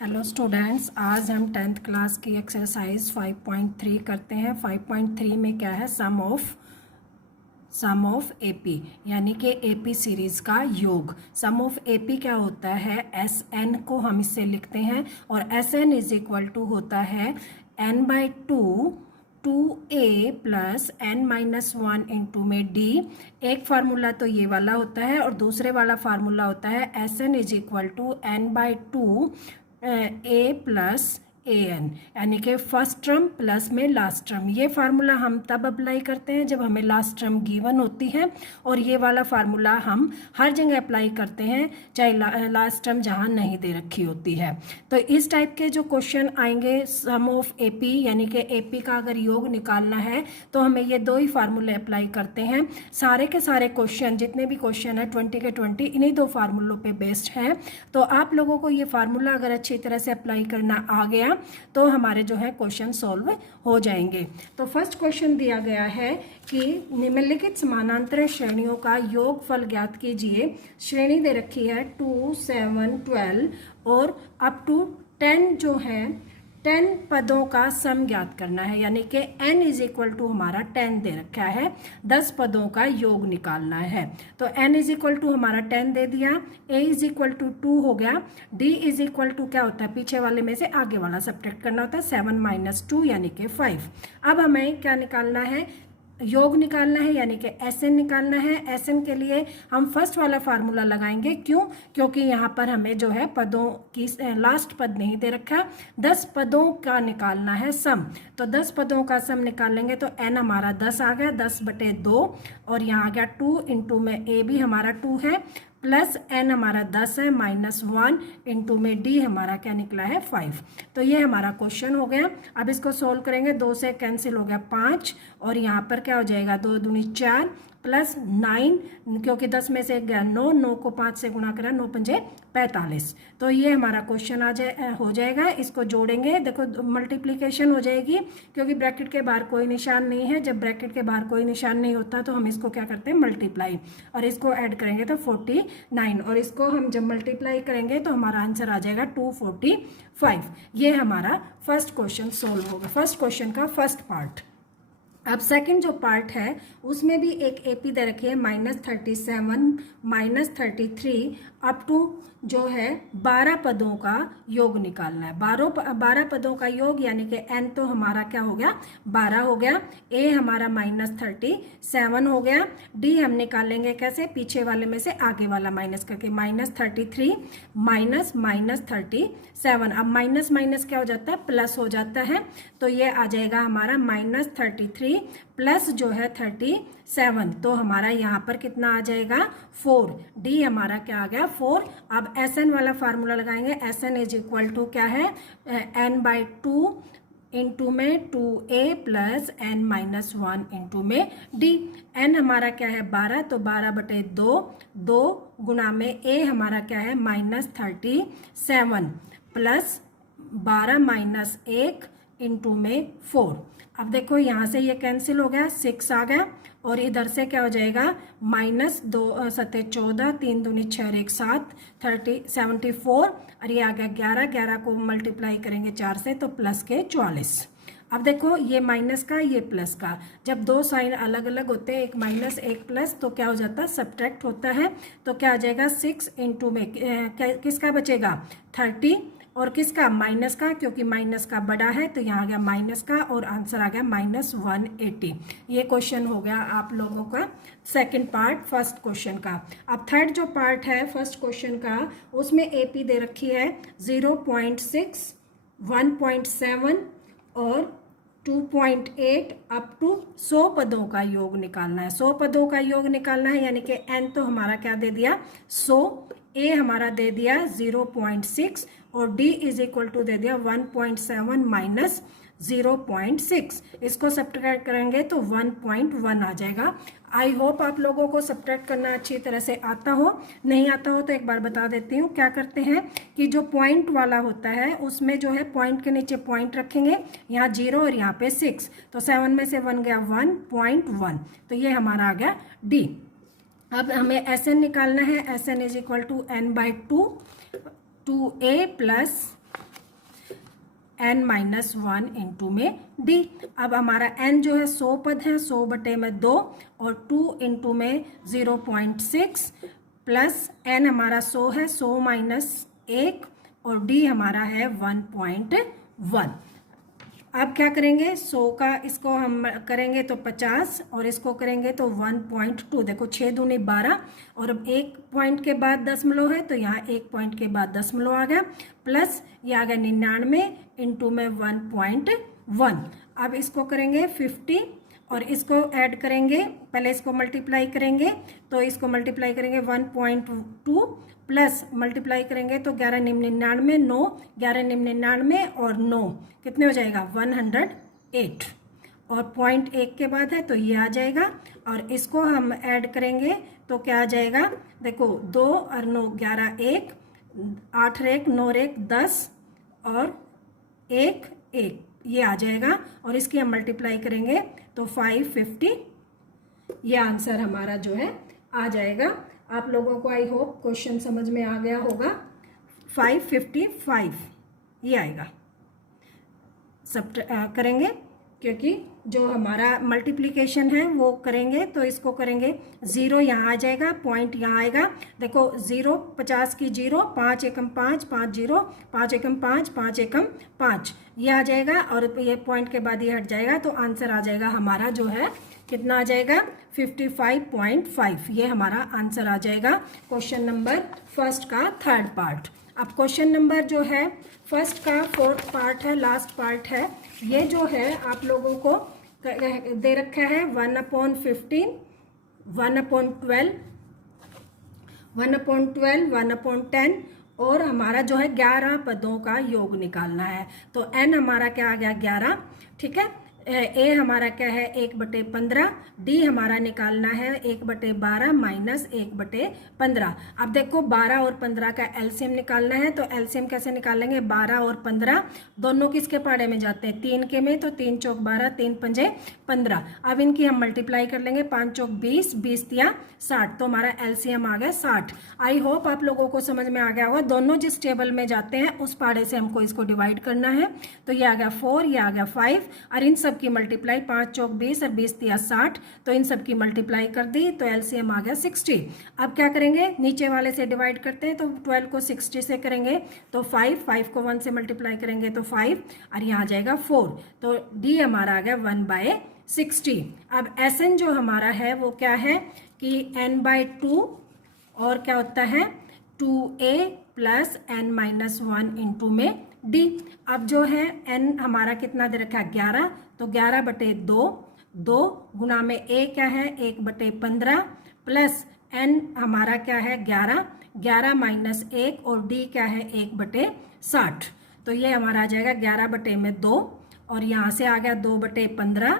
Hello students, आज हम 10th class की एक्सरसाइज 5.3 करते हैं। 5.3 में क्या है? सम ऑफ एपी, यानी कि एपी सीरीज़ का योग। सम ऑफ एपी क्या होता है? एस एन को हम इससे लिखते हैं और S N is equal to होता है n/2 2a plus n-1 into में d। एक फार्मूला तो ये वाला होता है और दूसरे वाला फार्मूला होता है S N is equal to n/2 A plus A N, यानी कि फर्स्ट टर्म प्लस में लास्ट टर्म। ये फार्मूला हम तब अप्लाई करते हैं जब हमें लास्ट टर्म गिवन होती है, और ये वाला फार्मूला हम हर जगह अप्लाई करते हैं चाहे लास्ट टर्म जहाँ नहीं दे रखी होती है। तो इस टाइप के जो क्वेश्चन आएंगे सम ऑफ एपी, यानी कि एपी का अगर योग निकालना है तो हमें ये दो ही फार्मूले अप्लाई करते हैं। सारे के सारे क्वेश्चन, जितने भी क्वेश्चन है 20 के 20 इन्हीं दो फार्मूलों पे बेस्ड हैं। तो आप लोगों को ये फार्मूला अगर अच्छी तरह से अप्लाई करना आ गया तो हमारे जो है क्वेश्चन सॉल्व हो जाएंगे। तो फर्स्ट क्वेश्चन दिया गया है कि निम्नलिखित समानांतर श्रेणियों का योगफल ज्ञात कीजिए। श्रेणी दे रखी है 2, 7, 12 और अप टू 10 जो है 10 पदों का सम ज्ञात करना है, यानी कि n इज इक्वल टू हमारा 10 दे रखा है, 10 पदों का योग निकालना है। तो n इज इक्वल टू हमारा 10 दे दिया, a इज इक्वल टू 2 हो गया, d इज इक्वल टू क्या होता है? पीछे वाले में से आगे वाला सब्ट्रैक्ट करना होता है, 7 - 2 यानी कि 5। अब हमें क्या निकालना है? योग निकालना है, यानी कि एस एन निकालना है। एस एन के लिए हम फर्स्ट वाला फार्मूला लगाएंगे। क्यों? क्योंकि यहाँ पर हमें जो है पदों की लास्ट पद नहीं दे रखा, 10 पदों का निकालना है सम। तो 10 पदों का सम निकालेंगे तो एन हमारा 10 आ गया, 10/2, और यहाँ आ गया 2 इंटू में ए भी हमारा 2 है, प्लस एन हमारा 10 है, -1 इंटू में डी हमारा क्या निकला है? 5। तो ये हमारा क्वेश्चन हो गया। अब इसको सोल्व करेंगे, 2 से कैंसिल हो गया 5, और यहाँ पर क्या हो जाएगा? 2 दूनी 4 प्लस 9, क्योंकि 10 में से एक गया 9, 9 को 5 से गुणा करा, 9 पंजे 45। तो ये हमारा क्वेश्चन हो जाएगा। इसको जोड़ेंगे, देखो मल्टीप्लीकेशन हो जाएगी क्योंकि ब्रैकेट के बाहर कोई निशान नहीं है। जब ब्रैकेट के बाहर कोई निशान नहीं होता तो हम इसको क्या करते हैं? मल्टीप्लाई, और इसको ऐड करेंगे तो 49, और इसको हम जब मल्टीप्लाई करेंगे तो हमारा आंसर आ जाएगा 245। ये हमारा फर्स्ट क्वेश्चन सोल्व होगा, फर्स्ट क्वेश्चन का फर्स्ट पार्ट। अब सेकंड जो पार्ट है उसमें भी एक एपी दे रखी है -37, -33 अप टू जो है 12 पदों का योग निकालना है। 12 पदों का योग, यानी कि n तो हमारा क्या हो गया? 12 हो गया, a हमारा -37 हो गया, d हम निकालेंगे कैसे? पीछे वाले में से आगे वाला माइनस करके, -33 -37। अब माइनस माइनस क्या हो जाता है? प्लस हो जाता है। तो ये आ जाएगा हमारा -33 प्लस जो है 37, तो हमारा यहाँ पर कितना आ जाएगा? 4। डी हमारा क्या आ गया? 4। अब एस एन वाला फार्मूला लगाएंगे। S N is equal to क्या है? n/2 इंटू में 2a प्लस n-1 इंटू में d। n हमारा क्या है? 12, तो 12/2, 2 गुणा में a हमारा क्या है? -37 प्लस 12 - 1 इंटू में 4। अब देखो यहाँ से ये कैंसिल हो गया, 6 आ गया, और इधर से क्या हो जाएगा? -2 7 14, 3 दूनी 6 1 7, 74, और ये आ गया 11, 11 को मल्टीप्लाई करेंगे 4 से तो प्लस के 44। अब देखो ये माइनस का, ये प्लस का, जब दो साइन अलग अलग होते हैं, एक माइनस एक प्लस, तो क्या हो जाता है? सब्ट्रैक्ट होता है। तो क्या आ जाएगा? 6 इंटू में किसका बचेगा? 30, और किसका? माइनस का, क्योंकि माइनस का बड़ा है तो यहाँ आ गया माइनस का, और आंसर आ गया -180। ये क्वेश्चन हो गया आप लोगों का सेकंड पार्ट फर्स्ट क्वेश्चन का। अब थर्ड जो पार्ट है फर्स्ट क्वेश्चन का, उसमें एपी दे रखी है 0.6, 1.7 और 2.8 अप टू 100 पदों का योग निकालना है। 100 पदों का योग निकालना है, यानी कि n तो हमारा क्या दे दिया? 100, a हमारा दे दिया 0.6, और d इज इक्वल टू दे दिया 1.7 माइनस 0.6। इसको सब्ट्रैक्ट करेंगे तो 1.1 आ जाएगा। आई होप आप लोगों को सब्ट्रैक्ट करना अच्छी तरह से आता हो। नहीं आता हो तो एक बार बता देती हूँ। क्या करते हैं कि जो पॉइंट वाला होता है उसमें जो है पॉइंट के नीचे पॉइंट रखेंगे, यहाँ 0 और यहाँ पे 6, तो 7 में से 1 गया 1.1, तो ये हमारा आ गया d। अब हमें एस एन निकालना है। S N is equal to n/2 2a plus n minus 1 into में d। अब हमारा n जो है 100 पद है, 100 बटे में 2 और 2 इंटू में 0.6 प्लस n हमारा 100 है, 100 माइनस 1 और d हमारा है 1.1। अब क्या करेंगे, 100 का इसको हम करेंगे तो 50 और इसको करेंगे तो 1.2। देखो 6 दूनी 12 और अब 1 पॉइंट के बाद दशमलव है तो यहाँ 1 पॉइंट के बाद दशमलव आ गया, प्लस ये आ गया 99 इंटू में 1.1। अब इसको करेंगे 50 और इसको ऐड करेंगे, पहले इसको मल्टीप्लाई करेंगे तो इसको मल्टीप्लाई करेंगे 1.2 प्लस मल्टीप्लाई करेंगे तो 11 निम 99 9 11 निम 99 और 9 कितने हो जाएगा 108 और 0.1 के बाद है तो ये आ जाएगा और इसको हम ऐड करेंगे तो क्या आ जाएगा, देखो 2 और 9 11 1 8 1 9 1 10 और 1 1 ये आ जाएगा और इसकी हम मल्टीप्लाई करेंगे तो 550 ये आंसर हमारा जो है आ जाएगा। आप लोगों को आई होप क्वेश्चन समझ में आ गया होगा। 555 ये आएगा। सब करेंगे क्योंकि जो हमारा मल्टीप्लिकेशन है वो करेंगे तो इसको करेंगे 0 यहाँ आ जाएगा, पॉइंट यहाँ आएगा। देखो 0 50 की 0 5 एकम 5 5 0 5 एकम 5 5 एकम 5 ये आ जाएगा और ये पॉइंट के बाद ये हट जाएगा तो आंसर आ जाएगा हमारा जो है कितना आ जाएगा 55.5 ये हमारा आंसर आ जाएगा क्वेश्चन नंबर फर्स्ट का थर्ड पार्ट। अब क्वेश्चन नंबर जो है फर्स्ट का फोर्थ पार्ट है, लास्ट पार्ट है। ये जो है आप लोगों को दे रखा है 1/15 1/12 1/12 1/10 और हमारा जो है 11 पदों का योग निकालना है। तो n हमारा क्या आ गया 11, ठीक है। ए हमारा क्या है 1/15, डी हमारा निकालना है 1/12 माइनस 1/15। अब देखो 12 और 15 का एलसीएम निकालना है तो एलसीएम कैसे निकालेंगे, 12 और 15 दोनों किसके पाड़े में जाते हैं 3 के में, तो 3 चौक 12 3 पंजे 15। अब इनकी हम मल्टीप्लाई कर लेंगे, 5 चौक 20 20 तिया 60 तो हमारा एलसीएम आ गया 60। आई होप आप लोगों को समझ में आ गया होगा। दोनों जिस टेबल में जाते हैं उस पाड़े से हमको इसको डिवाइड करना है। तो ये आ गया 4, ये आ गया 5 और इन सब की मल्टीप्लाई 5 चौक 20 और 20 तिया 60 तो इन सब की मल्टीप्लाई कर दी तो एलसीएम आ गया 60। अब क्या करेंगे, नीचे वाले से डिवाइड करते हैं तो 12 को 60 से करेंगे तो 5 को 1 से मल्टीप्लाई करेंगे तो 5 और यहाँ आ जाएगा 4 तो डी हमारा आ गया 1/60। अब एसएन जो हमारा है वो क्या है कि n/2 और क्या होता है 2a प्लस n-1 इंटू में डी। अब जो है n हमारा कितना दे रखा है 11 तो 11/2 2 गुना में a क्या है 1/15 प्लस n हमारा क्या है 11 11 माइनस 1 और d क्या है 1/60 तो ये हमारा आ जाएगा 11/2 और यहाँ से आ गया 2/15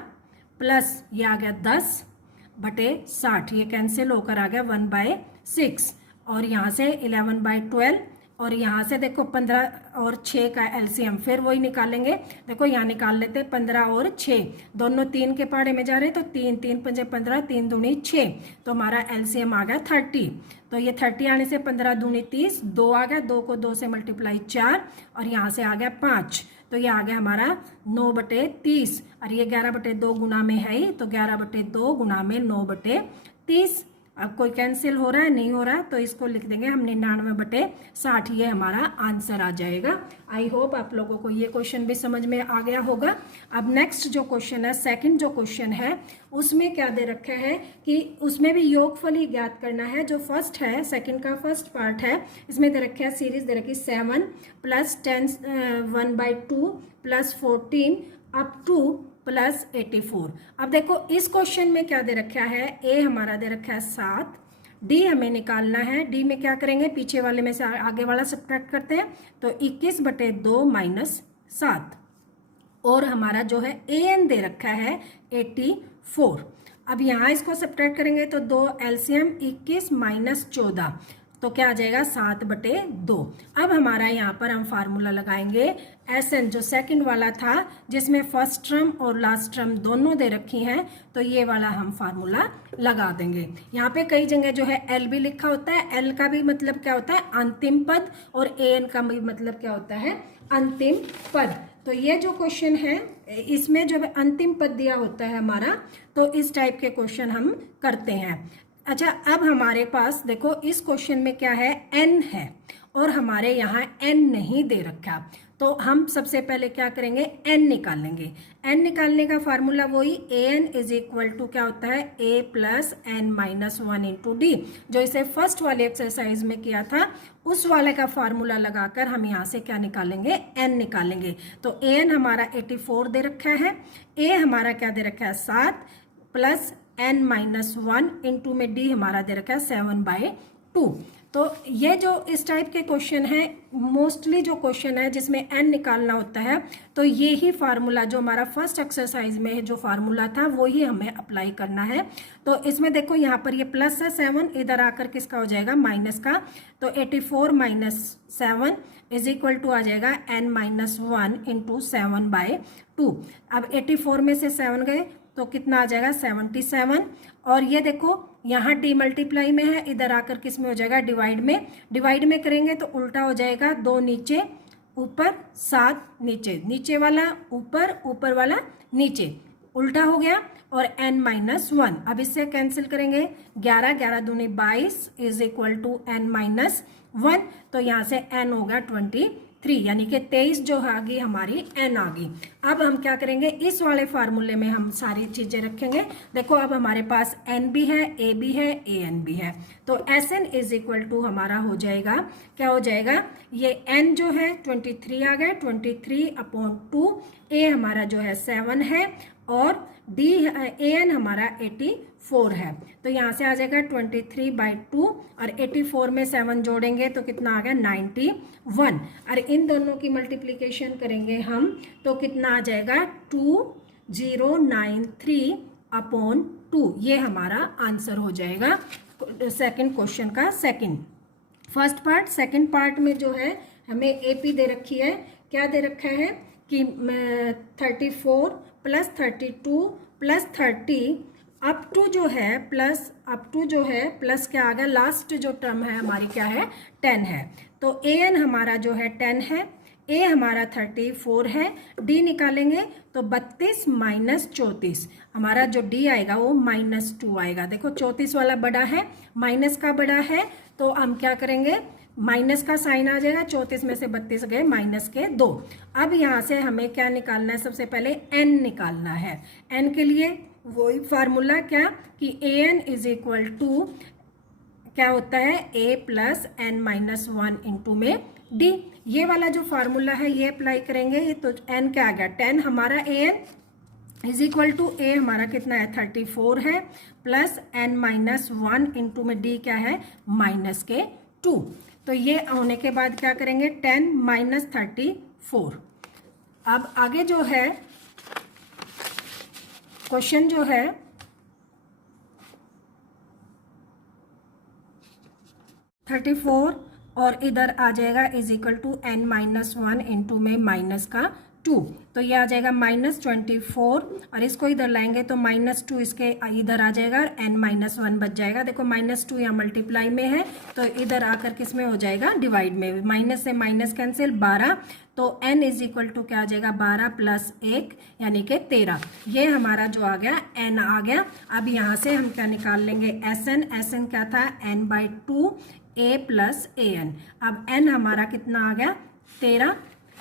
प्लस ये आ गया 10/60 ये कैंसिल होकर आ गया 1/6 और यहाँ से 11/12 और यहाँ से देखो 15 और 6 का एलसीएम फिर वही निकालेंगे। देखो यहाँ निकाल लेते 15 और 6 दोनों 3 के पाड़े में जा रहे हैं तो 3 3 पंजे 15 3 दूनी 6 तो हमारा एलसीएम आ गया 30। तो ये 30 आने से 15 दूनी 30 2 आ गया, 2 को 2 से मल्टीप्लाई 4 और यहाँ से आ गया 5 तो ये आ गया हमारा 9/30 और ये 11/2 गुना में है ही तो 11/2 गुना में 9/30। अब कोई कैंसिल हो रहा है नहीं हो रहा तो इसको लिख देंगे हम 99/60 ये हमारा आंसर आ जाएगा। आई होप आप लोगों को ये क्वेश्चन भी समझ में आ गया होगा। अब नेक्स्ट जो क्वेश्चन है सेकंड जो क्वेश्चन है उसमें क्या दे रखा है कि उसमें भी योगफल ही ज्ञात करना है। जो फर्स्ट है सेकंड का फर्स्ट पार्ट है इसमें दे रखा है सीरीज दे रखी 7 plus 10 1/2 plus 14 up two plus 84। अब देखो इस क्वेश्चन में क्या दे रखा है, ए हमारा दे रखा है 7, डी हमें निकालना है। डी में क्या करेंगे, पीछे वाले में से आगे वाला सब्ट्रैक्ट करते हैं तो 21/2 माइनस 7 और हमारा जो है ए एन दे रखा है 84। अब यहाँ इसको सब्ट्रैक्ट करेंगे तो 2 एलसीएम 21 माइनस 14 तो क्या आ जाएगा 7/2। अब हमारा यहाँ पर हम फार्मूला लगाएंगे एसएन जो सेकंड वाला था जिसमें फर्स्ट टर्म और लास्ट टर्म दोनों दे रखी हैं तो ये वाला हम फार्मूला लगा देंगे। यहाँ पे कई जगह जो है एल भी लिखा होता है, एल का भी मतलब क्या होता है अंतिम पद और ए एन का भी मतलब क्या होता है अंतिम पद। तो ये जो क्वेश्चन है इसमें जब अंतिम पद दिया होता है हमारा, तो इस टाइप के क्वेश्चन हम करते हैं। अच्छा, अब हमारे पास देखो इस क्वेश्चन में क्या है, n है और हमारे यहाँ n नहीं दे रखा, तो हम सबसे पहले क्या करेंगे, n निकालेंगे। n निकालने का फार्मूला वही an इज इक्वल टू क्या होता है, a plus N minus one into D, जो इसे फर्स्ट वाले एक्सरसाइज में किया था उस वाले का फार्मूला लगाकर हम यहाँ से क्या निकालेंगे, n निकालेंगे। तो an हमारा 84 दे रखा है, a हमारा क्या दे रखा है 7 plus n minus one into में d हमारा दे रखा है 7/2। तो ये जो इस टाइप के क्वेश्चन है, मोस्टली जो क्वेश्चन है जिसमें n निकालना होता है, तो ये ही फार्मूला जो हमारा फर्स्ट एक्सरसाइज में जो फार्मूला था वो ही हमें अप्लाई करना है। तो इसमें देखो यहाँ पर ये प्लस है 7, इधर आकर किसका हो जाएगा, माइनस का। तो 84 माइनस 7 इज इक्वल टू आ जाएगा n माइनस वन इंटू 7/2। अब 84 में से 7 गए तो कितना आ जाएगा, 77। और ये देखो यहाँ डी मल्टीप्लाई में है, इधर आकर किस में हो जाएगा, डिवाइड में। डिवाइड में करेंगे तो उल्टा हो जाएगा, 2 नीचे ऊपर 7 नीचे, नीचे वाला ऊपर ऊपर वाला नीचे, उल्टा हो गया। और n माइनस वन, अब इससे कैंसिल करेंगे, 11 11 दूनी 22 is equal to n minus one. तो यहाँ से n होगा 23, यानी कि 23 जो आ गई हमारी n आ गई। अब हम क्या करेंगे, इस वाले फार्मूले में हम सारी चीजें रखेंगे। देखो अब हमारे पास n भी है, a भी है, an भी है, तो Sn इज इक्वल टू हमारा हो जाएगा, क्या हो जाएगा, ये n जो है 23 आ गया, 23/2, a हमारा जो है 7 है और an हमारा 84 है। तो यहाँ से आ जाएगा 23/2 और 84 में 7 जोड़ेंगे तो कितना आ गया, 91। और इन दोनों की मल्टीप्लिकेशन करेंगे हम तो कितना आ जाएगा, 2093/2। ये हमारा आंसर हो जाएगा सेकंड क्वेश्चन का second. First part, second part में जो है हमें एपी दे रखी है, क्या दे रखा है कि 34 प्लस 32 प्लस 30 अप टू जो है प्लस, अप टू जो है प्लस क्या आ गया, लास्ट जो टर्म है हमारी क्या है, 10 है। तो an हमारा जो है 10 है, a हमारा 34 है, d निकालेंगे तो 32 माइनस 34, हमारा जो d आएगा वो -2 आएगा। देखो 34 वाला बड़ा है, माइनस का बड़ा है, तो हम क्या करेंगे, माइनस का साइन आ जाएगा, 34 में से 32 गए माइनस के 2। अब यहाँ से हमें क्या निकालना है, सबसे पहले n निकालना है। n के लिए वही फार्मूला क्या कि an इज इक्वल टू क्या होता है, a plus N minus one into में d। ये वाला जो फार्मूला है ये अप्लाई करेंगे, तो n क्या आ गया, 10 हमारा an is equal to a हमारा कितना है, 34 है, plus n minus one into में d क्या है, माइनस के 2। तो ये होने के बाद क्या करेंगे, 10 माइनस 34। अब आगे जो है क्वेश्चन जो है 34 और इधर आ जाएगा is equal to n minus one into में माइनस का 2, तो ये आ जाएगा -24 और इसको इधर लाएंगे तो -2 इसके इधर आ जाएगा और n माइनस वन बच जाएगा। देखो -2 यहाँ मल्टीप्लाई में है तो इधर आकर किस में हो जाएगा, डिवाइड में, माइनस से माइनस कैंसिल, 12, तो n इज इक्वल टू क्या आ जाएगा, 12 प्लस 1 यानी कि 13। ये हमारा जो आ गया n आ गया। अब यहाँ से हम क्या निकाल लेंगे, Sn क्या था, n/2 a प्लस an। अब n हमारा कितना आ गया, 13,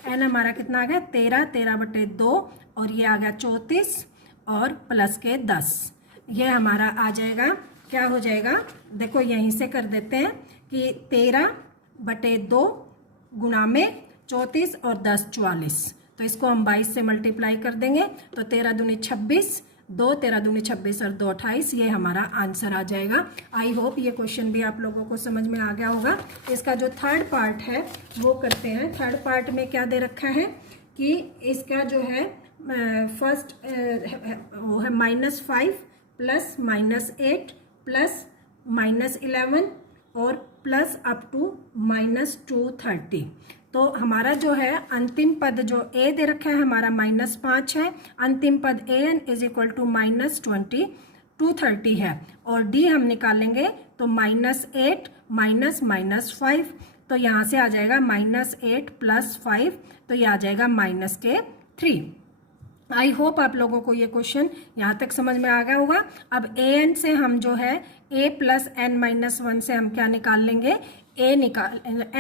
n हमारा कितना आ गया, 13, 13/2 और ये आ गया 34 और प्लस के 10। ये हमारा आ जाएगा, क्या हो जाएगा, देखो यहीं से कर देते हैं कि 13/2 गुणा में 34 और 10 44, तो इसको हम 22 से मल्टीप्लाई कर देंगे तो 13 दूनी 26, 2 13 दूनी 26 और 2 28, ये हमारा आंसर आ जाएगा। आई होप ये क्वेश्चन भी आप लोगों को समझ में आ गया होगा। इसका जो थर्ड पार्ट है वो करते हैं। थर्ड पार्ट में क्या दे रखा है कि इसका जो है फर्स्ट वो है -5 प्लस -8 प्लस -11 और प्लस अप टू -230। तो हमारा जो है अंतिम पद जो a दे रखा है हमारा -5 है, अंतिम पद an इज इक्वल टू -20 230 है और d हम निकालेंगे तो -8 माइनस -5 तो यहाँ से आ जाएगा -8 + 5, तो ये आ जाएगा -3। आई होप आप लोगों को ये क्वेश्चन यहाँ तक समझ में आ गया होगा। अब an से हम जो है a + n-1 से हम क्या निकाल लेंगे, n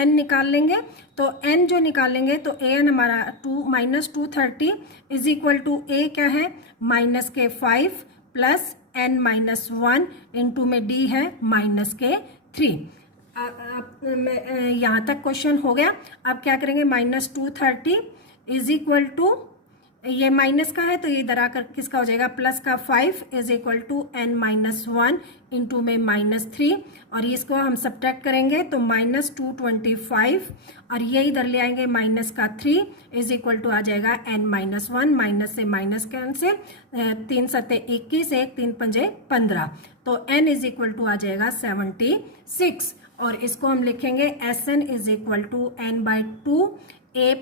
निकाल लेंगे। तो n जो निकालेंगे तो an हमारा -230 = a क्या है -5 + n-1 इंटू में d है -3। यहाँ तक क्वेश्चन हो गया। अब क्या करेंगे, -230 = ये माइनस का है तो ये इधर आकर किसका हो जाएगा, प्लस का 5 = n-1 इंटू में -3, और इसको हम सब्ट्रैक्ट करेंगे तो -225, और ये इधर ले आएंगे माइनस का 3 = आ जाएगा n-1, माइनस से माइनस कैंसिल, 3 × 21, 1 3 × 15, तो n = आ जाएगा 76, और इसको हम लिखेंगे Sn = n/2 a +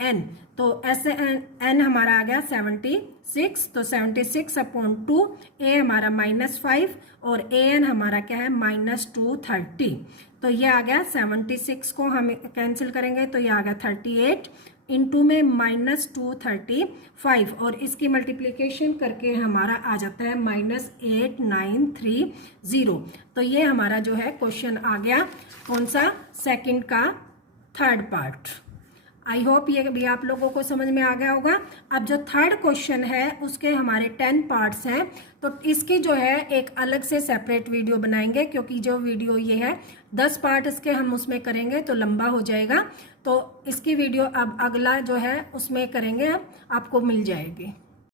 an, तो n हमारा आ गया 76, तो 76/2, a हमारा -5 और an हमारा क्या है -230, तो ये आ गया 76 को हम कैंसिल करेंगे तो ये आ गया 38 इंटू में -235, और इसकी मल्टीप्लिकेशन करके हमारा आ जाता है -8930। तो ये हमारा जो है क्वेश्चन आ गया, कौन सा, सेकंड का थर्ड पार्ट। आई होप ये भी आप लोगों को समझ में आ गया होगा। अब जो थर्ड क्वेश्चन है उसके हमारे 10 पार्ट्स हैं, तो इसकी जो है एक अलग से सेपरेट वीडियो बनाएंगे, क्योंकि जो वीडियो ये है 10 पार्ट इसके हम उसमें करेंगे तो लंबा हो जाएगा, तो इसकी वीडियो अब अगला जो है उसमें करेंगे, अब आपको मिल जाएगी।